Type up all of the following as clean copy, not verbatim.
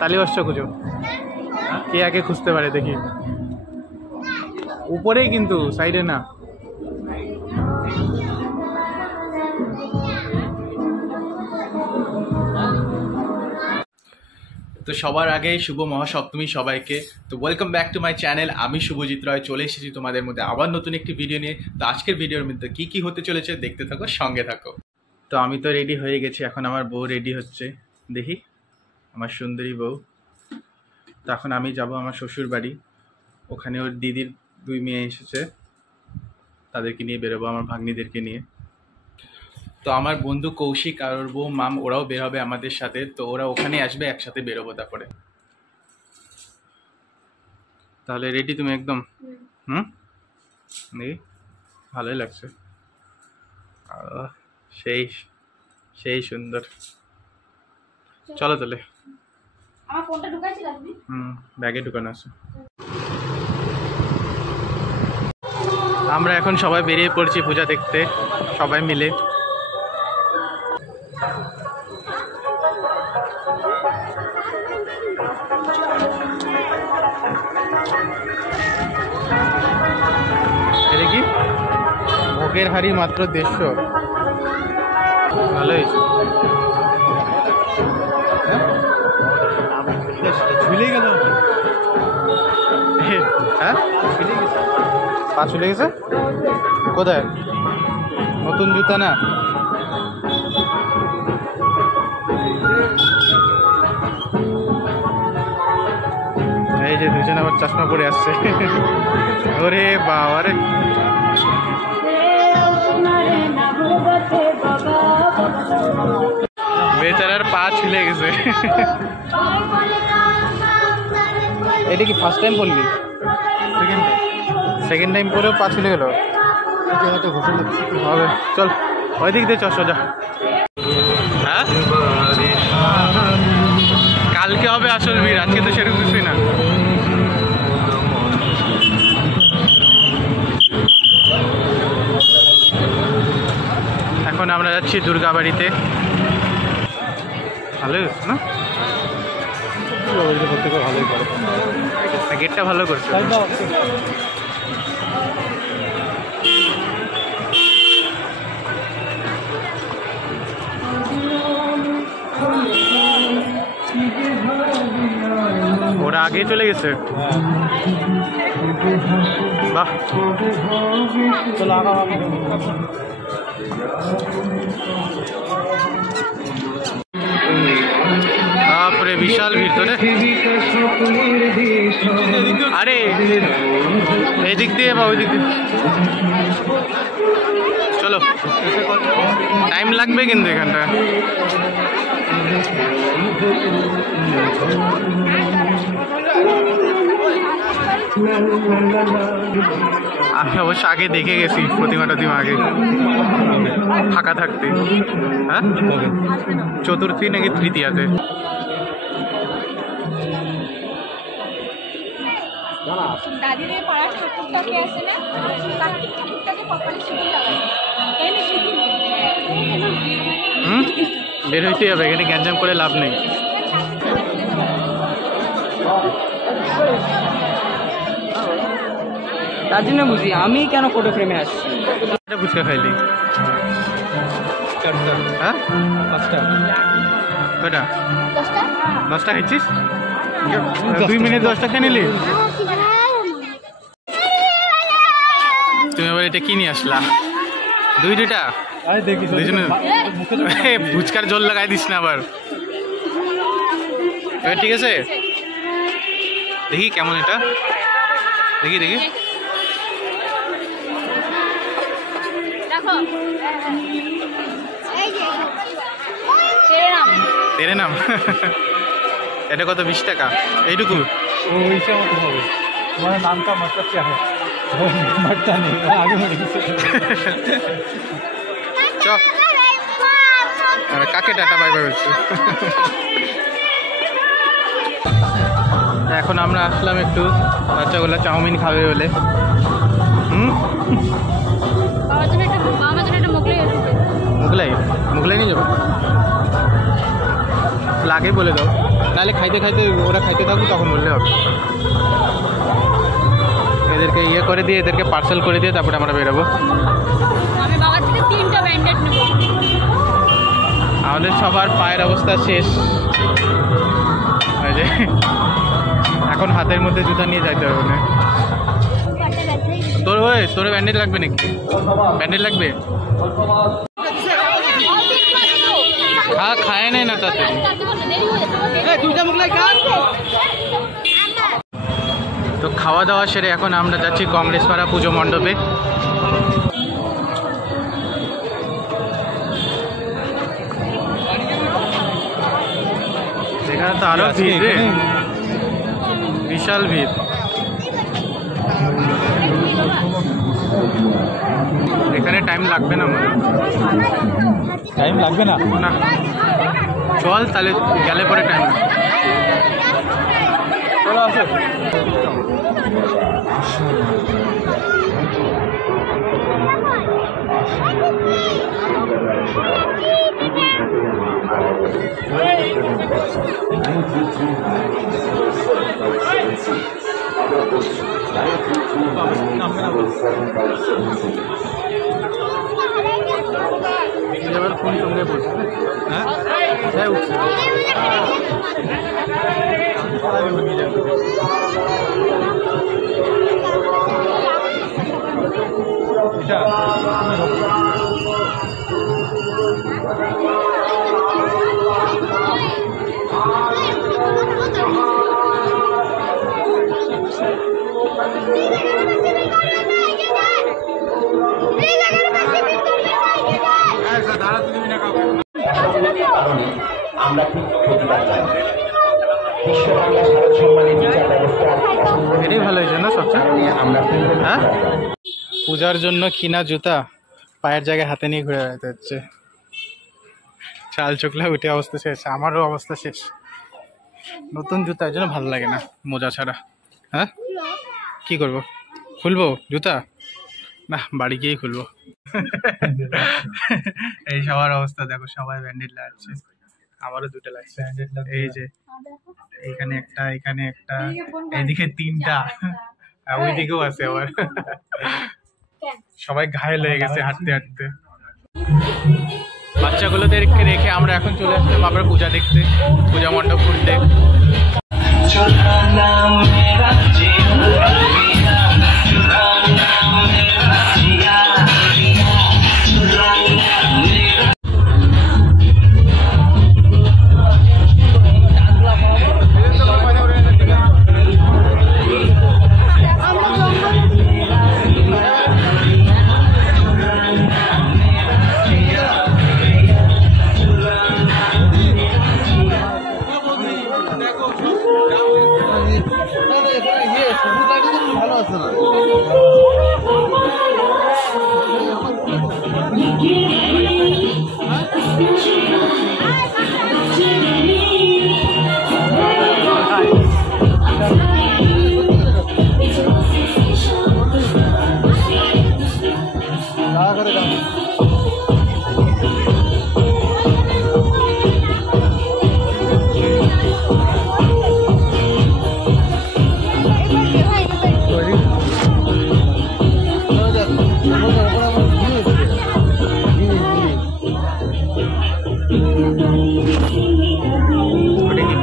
তালি বসছো খুঁজো, কে আগে খুঁজতে পারে দেখি। উপরেই কিন্তু, সাইডে না। তো সবার আগে শুভ মহাসপ্তমী সবাইকে। তো welcome back to my channel. আমি শুভজিৎ রয় চলে এসেছি তোমাদের মধ্যে আবার নতুন একটি ভিডিও নিয়ে। তো আজকের ভিডিওর মধ্যে কি কি হতে চলেছে দেখতে থাকো, সঙ্গে থাকো। তো আমি তো রেডি হয়ে গেছি, এখন আমার বউ রেডি হচ্ছে। দেখি আমার সুন্দরী বউ। তো এখন আমি যাব আমার শ্বশুর বাড়ি, ওখানে ওর দিদির 2 মেয়ে এসেছে, তাদেরকে নিয়ে বেরোবো, আমার ভাগ্নিদেরকে নিয়ে। তো আমার বন্ধু কৌশিক আর ওর বউ মাম, ওরাও বের হবে আমাদের সাথে। তো ওরা ওখানে আসবে, একসাথে বেরোবো তারপরে। তাহলে রেডি তুমি একদম? দেখি, ভালোই লাগছে, সেই সেই সুন্দর। চলো তাহলে। আমার ফোনটা ঢুকাইছিল আপনি? ব্যাগে ঢুকানো আছে। আমরা এখন সবাই বেরিয়ে পড়ছি পূজা দেখতে, সবাই মিলে। এটা কি ভোগের হাড়ি মাত্র 150। ভালো হয়েছে। ঝুলে গেল। হ্যাঁ, পা ঝুলে গেছে কোথায়? নতুন জুতা না? এই যে দুজন আবার চশমা পরে আসছে। ওরে বাবা রে, বেচারার পা ছিলে গেছে। এটা কি ফার্স্ট টাইম পড়লি? সেকেন্ড টাইম পরেও পা ছিলে গেল। হবে, চল ওই দিক দিয়ে চল সোজা। হ্যাঁ, কালকে হবে আসল ভিড়, আজকে তো সেরকম কিছুই না। এখন আমরা যাচ্ছি দুর্গাবাড়িতে। ভালোই হচ্ছে না? ভালোই করে, গেটটা ভালো করছে। ওরা আগে চলে গেছে। বাহ, বাপরে বিশাল ভিড় তো রে। আরে এই দিক দিয়ে বা ওই দিক দিয়ে চলো, টাইম লাগবে কিন্তু এখানটা। আমি অবশ্য আগে দেখে গেছি প্রতিমাটা আগে ফাঁকা থাকতে। হ্যাঁ, চতুর্থী নাকি তৃতীয়াতে। দাদিদের পাড়ার ঠাকুরটাকে আছে না, কার্তিক ঠাকুরটাকে কপালে সিঁদুর লাগায়। এনে সিঁদুর বের হইতে হবে, এখানে গ্যাঞ্জাম করে লাভ নেই। তার জন্য বুঝি আমি কেন ফটো ফ্রেমে আসছি। ফুচকা খাইলি? হ্যাঁ, 5টা। কটা? 10টা খাইছিস? 2 মিনিট 10টা খেয়ে নিলি? তুমি আবার এটা কি নিয়ে আসলা? দুইটা ফুচকার জল লাগাই দিস না আবার। এবার ঠিক আছে, দেখি কেমন এটা, দেখি দেখি। তেরে নাম। এটা কত? 20 টাকা এইটুকু? নামটা মতলব क्या है? मरता नहीं, आगे बढ़ चल। কাকে টাটা বাই বাই বলছি। এখন আমরা আসলাম একটু বাচ্চাগুলো চাউমিন খাবে বলে। মোগলাই মোগলাই নিয়ে যাবো আগে বলে দাও, নাহলে খাইতে খাইতে ওরা খাইতে থাকুক তখন বললে হবে। এদেরকে ইয়ে করে দিয়ে এদেরকে পার্সেল করে দিয়ে তারপরে আমরা বেরোবো। আমাদের সবার পায়ের অবস্থা শেষ, যে এখন হাতের মধ্যে জুতা নিয়ে যাইতে হবে না। তোর ব্যান্ডেজ লাগবে নাকি? ব্যান্ডেজ লাগবে? খায় নেই না তাতে। তো খাওয়া দাওয়া সেরে এখন আমরা যাচ্ছি কংগ্রেসপাড়া পুজো মণ্ডপে। এখানে তো আরো ভিড় রে, বিশাল ভিড়। এখানে টাইম লাগবে না মনে হয়। টাইম লাগবে না? না, চল তাহলে গেলে পরে টাইম লাগবে। চলো আসো। এবার ফোন সঙ্গে বলছে, হ্যাঁ যাই উঠছে এটাই ভালো হয়েছে না সবচেয়ে। হ্যাঁ, পূজার জন্য কিনা জুতা পায়ের জায়গায় হাতে নিয়ে ঘুরে বেড়াতে হচ্ছে। চাল চোখলা উঠে অবস্থা শেষ, আমারও অবস্থা শেষ। নতুন জুতার জন্য ভালো লাগে না মোজা ছাড়া। হ্যাঁ কি করব, খুলবো জুতা? না, বাড়ি গিয়েই খুলবো। এই সবার অবস্থা দেখো, সবাই ব্যান্ডেজ লাগাচ্ছে, আমারও দুটো লাগছে। এই যে এইখানে একটা, এখানে একটা, এইদিকে তিনটা, ওইদিকেও আছে আবার। সবাই ঘায়েল হয়ে গেছে হাঁটতে হাঁটতে। বাচ্চাগুলোদেরকে রেখে আমরা এখন চলে আসলাম আবার পূজা দেখতে, পূজা মণ্ডপ ঘুরতে।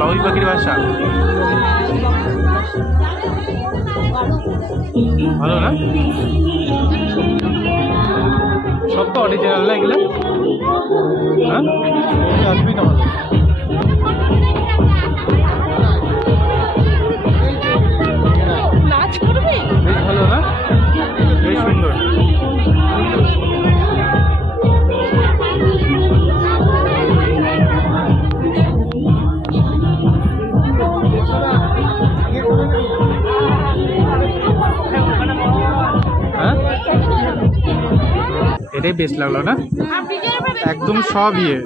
বাউল পাখির বাসা ভালো না? সব তো অরিজিনাল না এগুলো? হ্যাঁ আসবি না, নাচ করবি? বেশ ভালো না, বেশ সুন্দর। এটাই বেশ লাগলো না, একদম সব ইয়ে।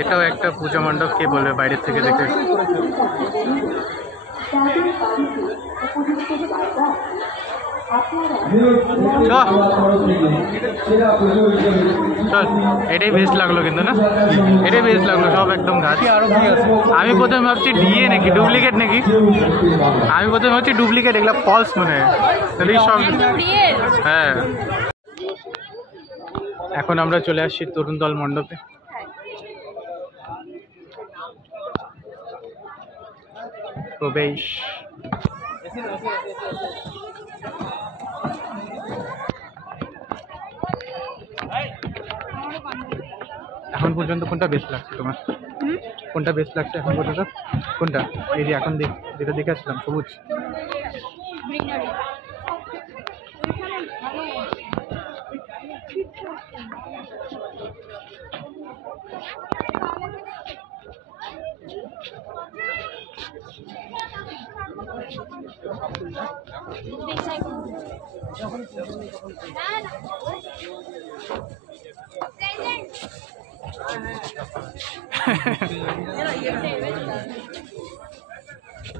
এটাও একটা পূজা মণ্ডপ, কে বলবে বাইরের থেকে দেখে। এটাই বেস্ট লাগলো কিন্তু, না এটাই বেস্ট লাগলো, সব একদম গাছ। আমি প্রথমে ভাবছি ডিএ নাকি, ডুপ্লিকেট নাকি, আমি প্রথমে ভাবছি ডুপ্লিকেট, এগুলা ফলস মনে হয় সব। হ্যাঁ, এখন আমরা চলে আসছি তরুণদল মণ্ডপে। প্রবেশ। এখন পর্যন্ত কোনটা বেস্ট লাগছে তোমার? কোনটা বেস্ট লাগছে এখন পর্যন্ত? কোনটা? এই যে এখন যেটা দেখে আসলাম, সবুজ।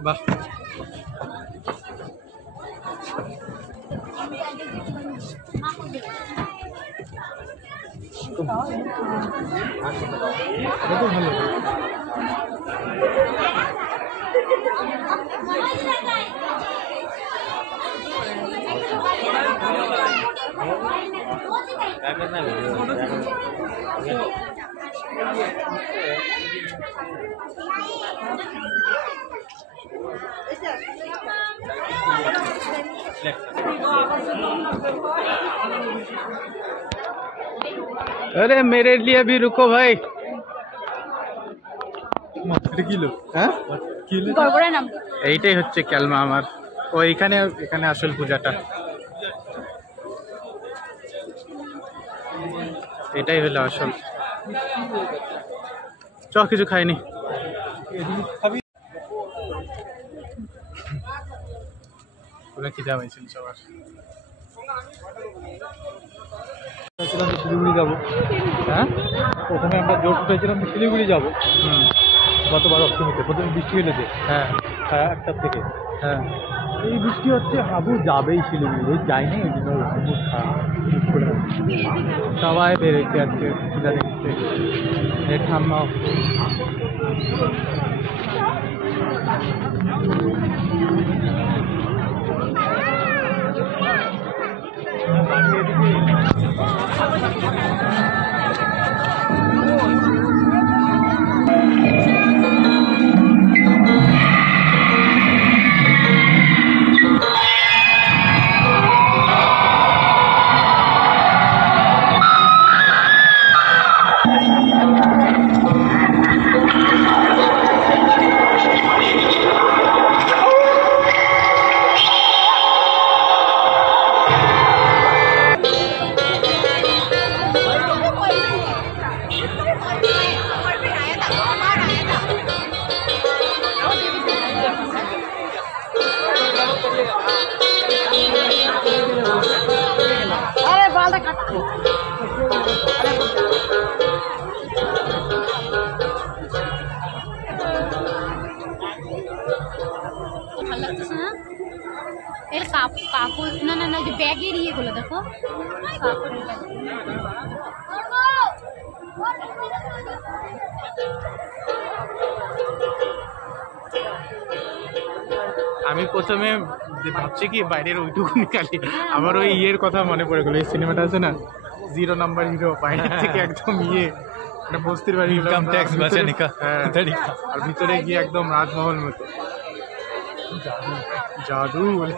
বাহ, ভালো। अरे मेरे लिए भी रुको भाई। কিলো, হ্যাঁ এইটাই হচ্ছে ক্যালমা আমার। ও এখানে আসল পূজাটা, এটাই হলো আসল। চ কিছু খাইনি। পুরো খিদা হয়েছিল সবার। শিলিগুড়ি যাবো। হ্যাঁ, প্রথমে আমরা জোর উঠেছিলাম শিলিগুড়ি যাবো গতবার অষ্টমীতে। প্রথমে বৃষ্টি হলেছে, হ্যাঁ 1:30 থেকে। হ্যাঁ, এই বৃষ্টি হচ্ছে, হাবু যাবেই শিলিগুড়ি, ওই যায়নি, ওই জন্য সবাই বেরোচ্ছে আজকে পূজা দেখতে। ঠাম্মা কাপড় না না না যে ব্যাগের ইয়েগুলো দেখো আমি প্রথমে ভাবছি কি বাইরের ওইটুকুনি খালি, আমার ওই ইয়ের কথা মনে পড়ে গেল। এই সিনেমাটা আছে না, 0 নাম্বার হিরো, বাইরের থেকে একদম ইয়ে একটা বস্তির বাড়ি, ইনকাম ট্যাক্স বাঁচানিকা, আর ভিতরে গিয়ে একদম রাজমহল মতো জাদু বলে।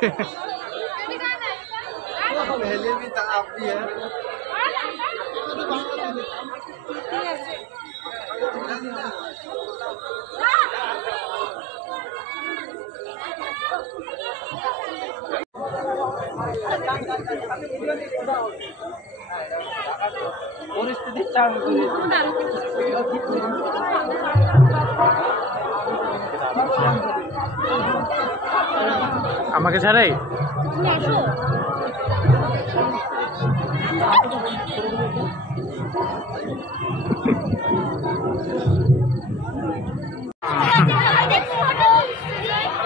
পরিস্থিতি চাপ আমাকে ছাড়াই তুমি আসো।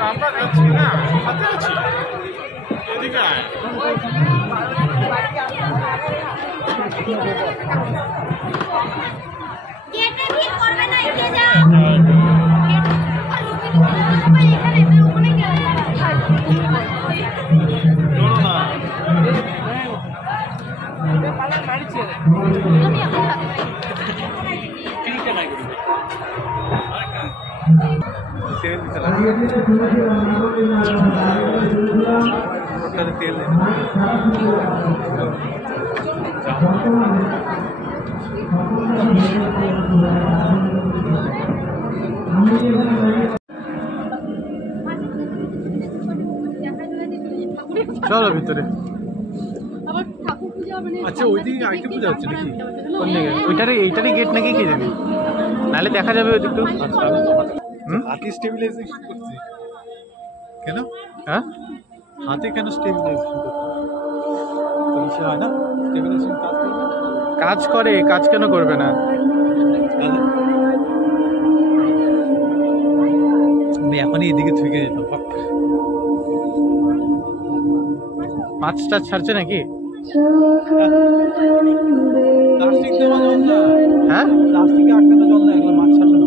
আমরা যাচ্ছি না, সাথে আছি। এদিকে আয়। গেটে ঠিক করবে না, এগিয়ে যাও। আর রুবি এখানে ওখানে গেল। আমি এখন তেল চলো ভিতরে। আবার ঠাকুর পূজা মানে আচ্ছা ওইদিকে আরেকটা পূজা হচ্ছে নাকি? কোন দিকে? এইটারই গেট নাকি কি জানি, নাহলে দেখা যাবে ওইদিকটু। হাতে স্টেবিলাইজেশন করছে কেন? হ্যাঁ হাতে কেন স্টেবিলাইজেশন করছে? তো হয় না স্টেবিলাইজেশন কাজ করবে? কাজ কেন করবে না? আমি এখনই এদিকে থেকে যেতাম। মাছ টাছ ছাড়ছে নাকি? প্লাস্টিক দেওয়া জল না, হ্যাঁ প্লাস্টিকে আটকানো জল না, এগুলো মাছ ছাড়বে না।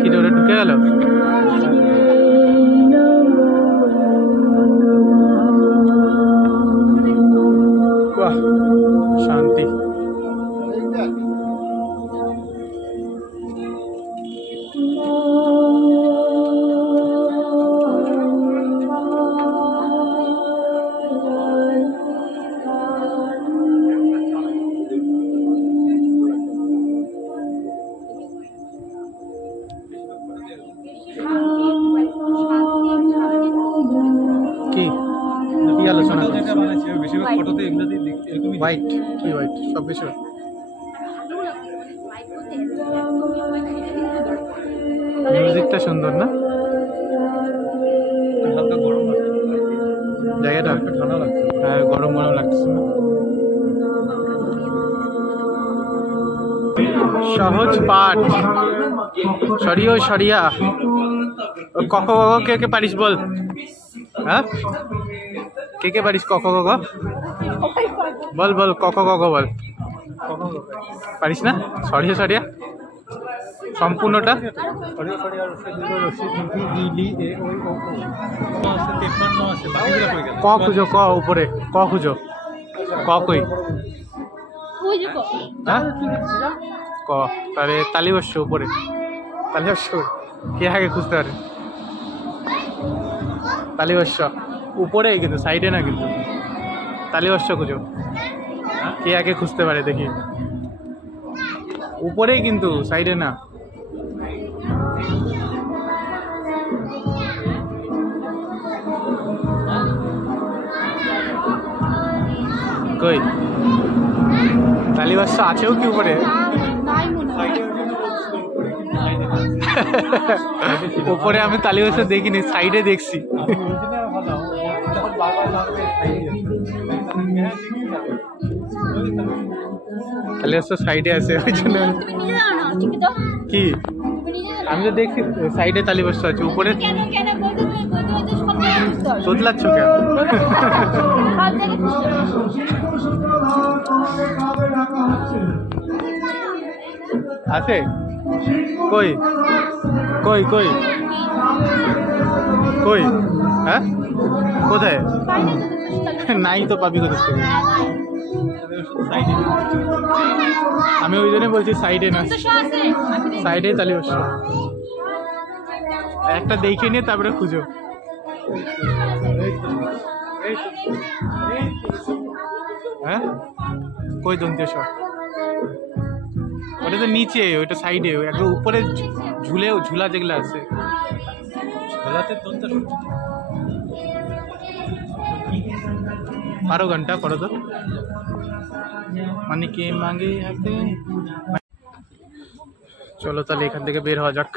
কি ওটা ঢুকে গেল? বাহ শান্তি। কি কি আলোচনা? যেটা বানাচ্ছি বেশিরভাগ ফটোতে এগুলোতেই এরকমই হোয়াইট, কি হোয়াইট? সব কিছু মিউজিকটা সুন্দর না? হালকা গরম লাগছে, জায়গাটা একটু ঠান্ডা লাগছে। হ্যাঁ গরম গরম লাগছে না? সহজ পাঠ সরিও সরিয়া কক কে কে পারিস বল? হ্যাঁ কে কে পারিস কক বল বল কক বল। পারিস না? সরিয়া সরিয়া সম্পূর্ণটা? ক খুঁজো, ক উপরে ক খুঁজো, ক কই? হ্যাঁ ক, তাহলে তালিবস্য উপরে, তালিবস্য কে আগে খুঁজতে পারে? তালিবস্য উপরে কিন্তু, সাইডে না কিন্তু। তালিবস্য খুঁজো, কে আগে খুঁজতে পারে দেখি। উপরেই কিন্তু, সাইডে না। কই তালিবাস্য আছেও কি উপরে? উপরে আমি তালিবাস্য দেখিনি, সাইডে দেখছি। তালিবাস্য সাইডে আছে, ওই জন্য। কি আমি তো দেখছি সাইডে তালিবাস্য আছে, উপরে চোদলাচ্ছ কেন? আছে কই কই কই কই? হ্যাঁ কোথায়? নাই তো, পাবি কোথা থেকে? আমি ওই জন্য বলছি সাইডে না, সাইডে তালিবাস্য। একটা দেখে নিয়ে তারপরে খুঁজো। হ্যাঁ কই দন্তেশ? ওটা তো নিচে, ওইটা সাইডে, একদম উপরে ঝুলে ঝুলা যেগুলো আছে। ঝোলাতে দন্তেশ আরো ঘন্টা করো তো মানে কি মাঙ্গে হাতে। চলো তাহলে এখান থেকে বের হওয়া যাক।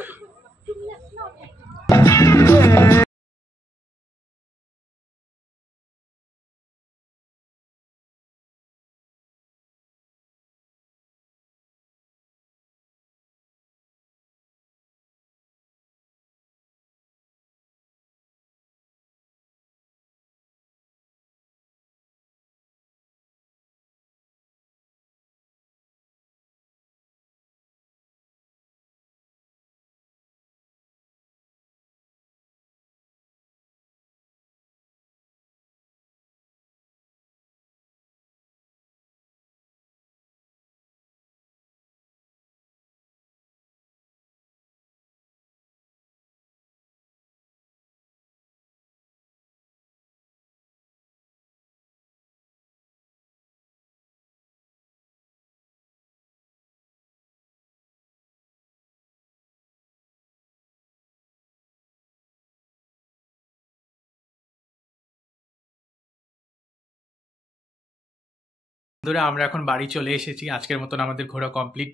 বন্ধুরা আমরা এখন বাড়ি চলে এসেছি, আজকের মতন আমাদের ঘোরা কমপ্লিট।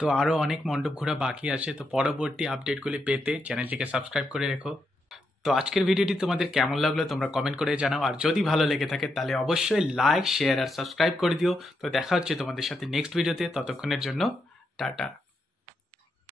তো আরও অনেক মণ্ডপ ঘোরা বাকি আছে, তো পরবর্তী আপডেটগুলি পেতে চ্যানেলটিকে সাবস্ক্রাইব করে রেখো। তো আজকের ভিডিওটি তোমাদের কেমন লাগলো তোমরা কমেন্ট করে জানাও, আর যদি ভালো লেগে থাকে তাহলে অবশ্যই লাইক শেয়ার আর সাবস্ক্রাইব করে দিও। তো দেখা হচ্ছে তোমাদের সাথে নেক্সট ভিডিওতে, ততক্ষণের জন্য টাটা।